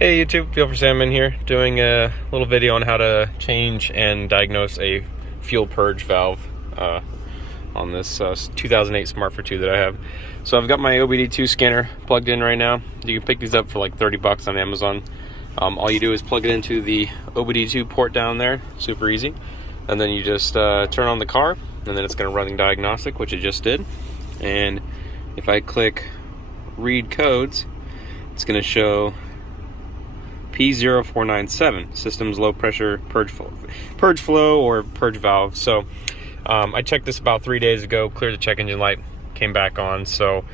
Hey YouTube, P0497 here, doing a little video on how to change and diagnose a fuel purge valve on this 2008 Smart Fortwo that I have. So I've got my OBD2 scanner plugged in right now. You can pick these up for like 30 bucks on Amazon. All you do is plug it into the OBD2 port down there, super easy. And then you just turn on the car, and then it's going to run the diagnostic, which it just did. And if I click read codes, it's going to show P0497, system's low pressure purge flow or purge valve. So I checked this about 3 days ago, cleared the check engine light, came back on. So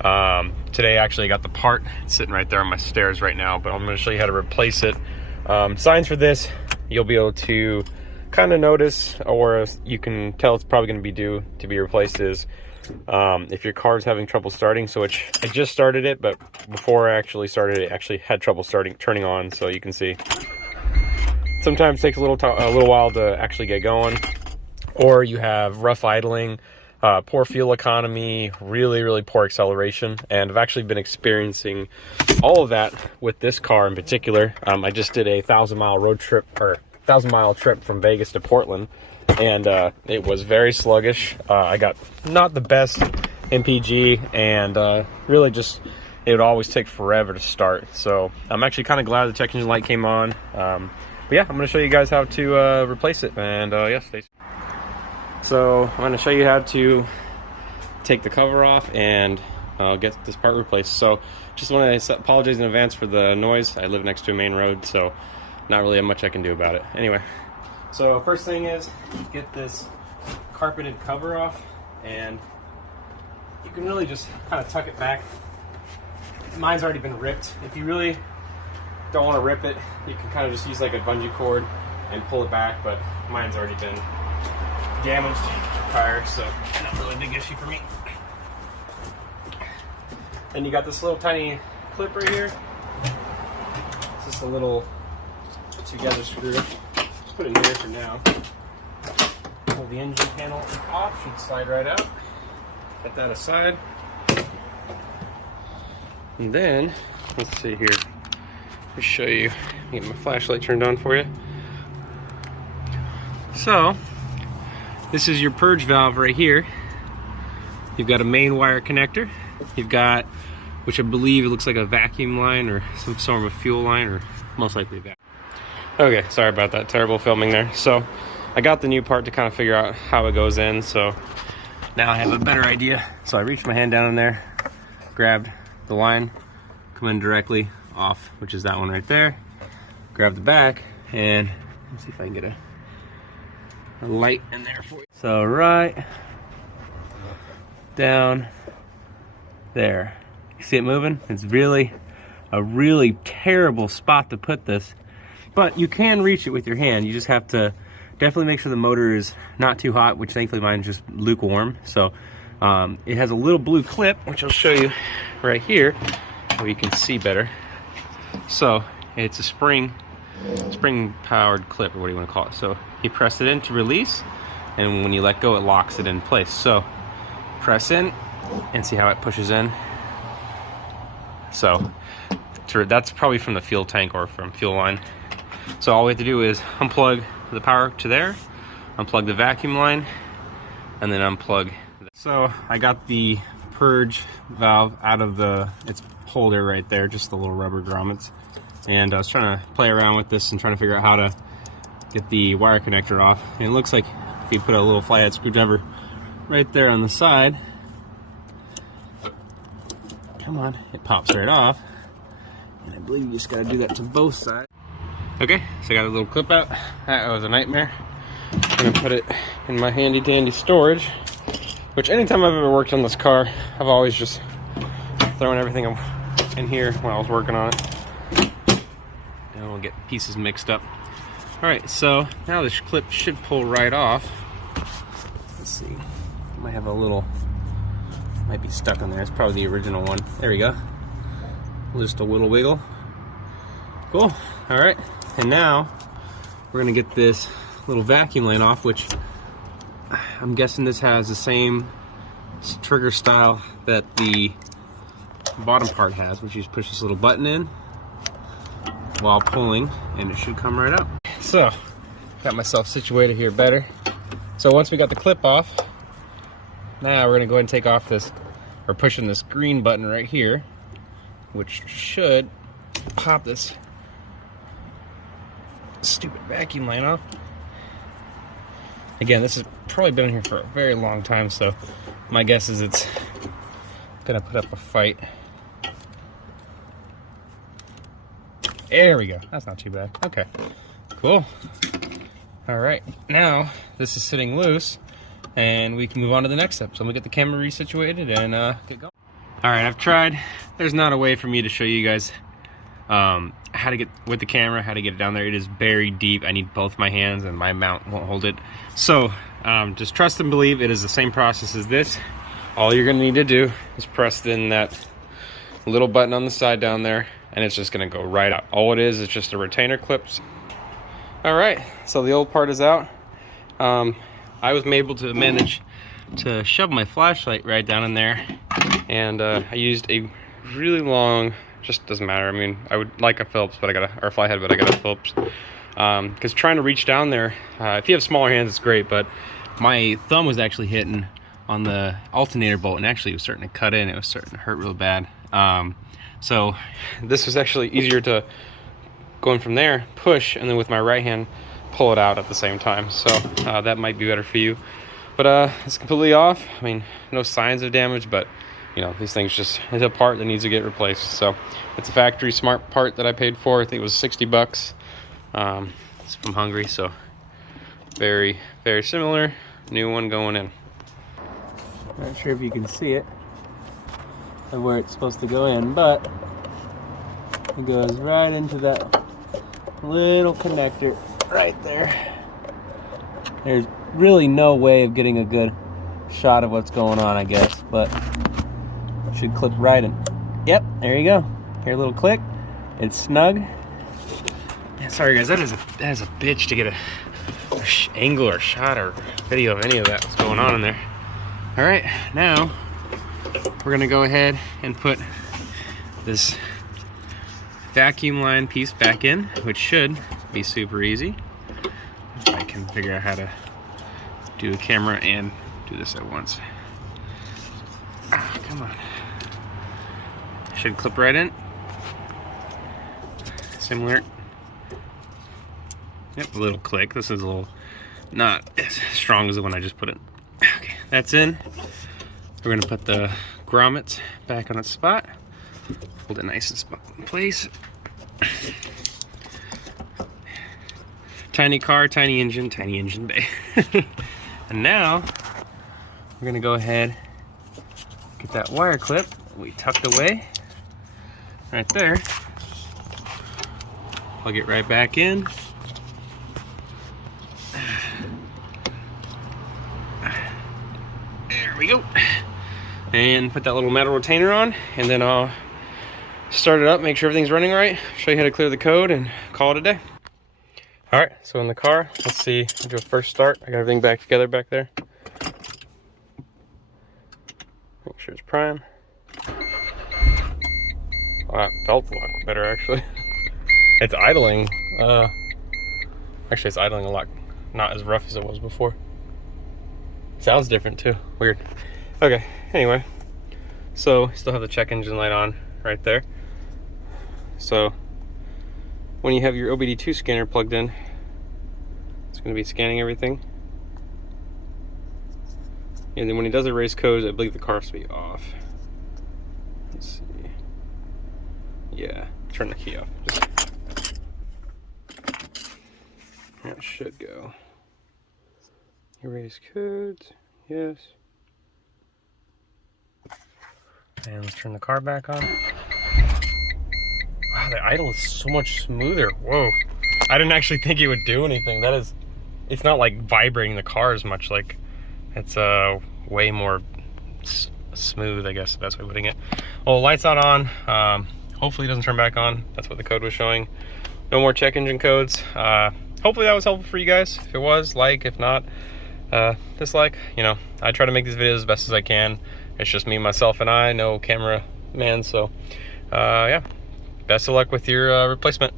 today I actually got the part. It's sitting right there on my stairs right now, but I'm going to show you how to replace it. Signs for this you'll be able to kind of notice, or you can tell it's probably going to be due to be replaced, is if your car's having trouble starting. So I just started it, but before I actually started it, actually had trouble turning on. So you can see sometimes it takes a little while to actually get going, or you have rough idling, poor fuel economy, really poor acceleration. And I've actually been experiencing all of that with this car in particular. I just did a 1,000-mile road trip, or 1,000-mile trip from Vegas to Portland, and it was very sluggish. I got not the best MPG, and really just it would always take forever to start. So I'm actually kind of glad the check engine light came on. But yeah, I'm going to show you guys how to replace it, and yeah, stay tuned. So I'm going to show you how to take the cover off and get this part replaced. So just want to apologize in advance for the noise. I live next to a main road, so not really much I can do about it. Anyway, so first thing is get this carpeted cover off, and you can really just kind of tuck it back. Mine's already been ripped. If you really don't want to rip it, you can kind of just use like a bungee cord and pull it back, but mine's already been damaged prior, so not really a big issue for me. Then you got this little tiny clip right here. It's just a little together screw. Just put it in here for now. Pull the engine panel off, should slide right out. Set that aside. And then, let's see here. Let me show you. Get my flashlight turned on for you. So, this is your purge valve right here. You've got a main wire connector. You've got, which I believe it looks like a vacuum line or some sort of a fuel line, or most likely that. Okay, sorry about that, terrible filming there. So I got the new part to kind of figure out how it goes in, so now I have a better idea. So I reached my hand down in there, grabbed the line, come in directly off, which is that one right there. Grab the back, and let's see if I can get a light in there for you. So right down there. You see it moving? It's really a really terrible spot to put this, but you can reach it with your hand. You just have to definitely make sure the motor is not too hot, which thankfully mine is just lukewarm. So it has a little blue clip, which I'll show you right here, where you can see better. So it's a spring powered clip, or what do you want to call it. So you press it in to release, and when you let go, it locks it in place. So press in and see how it pushes in. So that's probably from the fuel tank or from fuel line. So all we have to do is unplug the power to there, unplug the vacuum line, and then unplug. So I got the purge valve out of its holder right there, just the little rubber grommets. And I was trying to play around with this and trying to figure out how to get the wire connector off. And it looks like if you put a little flathead screwdriver right there on the side, come on, it pops right off. And I believe you just gotta do that to both sides. Okay, so I got a little clip out. That was a nightmare. I'm gonna put it in my handy dandy storage, which anytime I've ever worked on this car, I've always just thrown everything in here when I was working on it. And we'll get pieces mixed up. All right, so now this clip should pull right off. Let's see, it might have a little, might be stuck on there. It's probably the original one. There we go. Just a little wiggle. Cool. All right, and now we're gonna get this little vacuum line off, which I'm guessing this has the same trigger style that the bottom part has, which you just push this little button in, while pulling, and it should come right out. So, got myself situated here better. So once we got the clip off, now we're gonna go ahead and take off this, or pushing this green button right here, which should pop this stupid vacuum line off. Again, this has probably been in here for a very long time, so my guess is it's gonna put up a fight. There we go. That's not too bad. Okay, cool. All right, now this is sitting loose, and we can move on to the next step. So I'm gonna get the camera resituated and get going. All right, I've tried. There's not a way for me to show you guys how to get with the camera, how to get it down there. It is buried deep. I need both my hands, and my mount won't hold it. So just trust and believe. It is the same process as this. All you're gonna need to do is press in that little button on the side down there, and it's just gonna go right out. All it is just a retainer clips. All right, so the old part is out. I was able to manage to shove my flashlight right down in there, and I used a really long, just doesn't matter. I mean, I would like a Phillips, but or a flathead, but I got a Phillips. Because trying to reach down there, if you have smaller hands, it's great, but my thumb was actually hitting on the alternator bolt, and actually it was starting to cut in. It was starting to hurt real bad. So this was actually easier to going from there, push, and then with my right hand, pull it out at the same time. So that might be better for you. But it's completely off. I mean, no signs of damage, but you know, these things just, it's a part that needs to get replaced. So it's a factory Smart part that I paid for. I think it was 60 bucks. It's from Hungary, so very, very similar. New one going in. Not sure if you can see it and where it's supposed to go in, but it goes right into that little connector right there. There's really no way of getting a good shot of what's going on, I guess, but it should clip right in. Yep, there you go. Hear a little click. It's snug. Yeah, sorry guys, that is a bitch to get a angle or shot or video of any of that, what's going on in there. All right, now we're gonna go ahead and put this vacuum line piece back in, which should be super easy. If I can figure out how to do the camera and do this at once. Ah, come on. Should clip right in. Similar. Yep, a little click. This is a little not as strong as the one I just put in. Okay, that's in. We're gonna put the grommets back on its spot. Hold it nice and in place. Tiny car, tiny engine bay. And now we're gonna go ahead, get that wire clip we tucked away right there. Plug it right back in. There we go. And put that little metal retainer on, and then I'll start it up, make sure everything's running right, show you how to clear the code, and call it a day. All right, so in the car, let's see, I'll do a first start. I got everything back together back there. Make sure it's prime. Oh, that felt a lot better, actually. It's idling. Actually, it's idling a lot, not as rough as it was before. Sounds different too, weird. Okay, anyway, so still have the check engine light on right there. So when you have your OBD2 scanner plugged in, it's going to be scanning everything. And then when it does erase codes, I believe the car has to be off. Let's see. Yeah, turn the key off. That should go. Erase codes, yes. And let's turn the car back on. Wow, the idle is so much smoother. Whoa. I didn't actually think it would do anything. That is, it's not like vibrating the car as much. Like, it's way more smooth, I guess, the best way of putting it. Well, the light's not on. Hopefully it doesn't turn back on. That's what the code was showing. No more check engine codes. Hopefully that was helpful for you guys. If it was, like. If not, dislike. You know, I try to make these videos as best as I can. It's just me, myself, and I. No camera man. So, yeah. Best of luck with your replacement.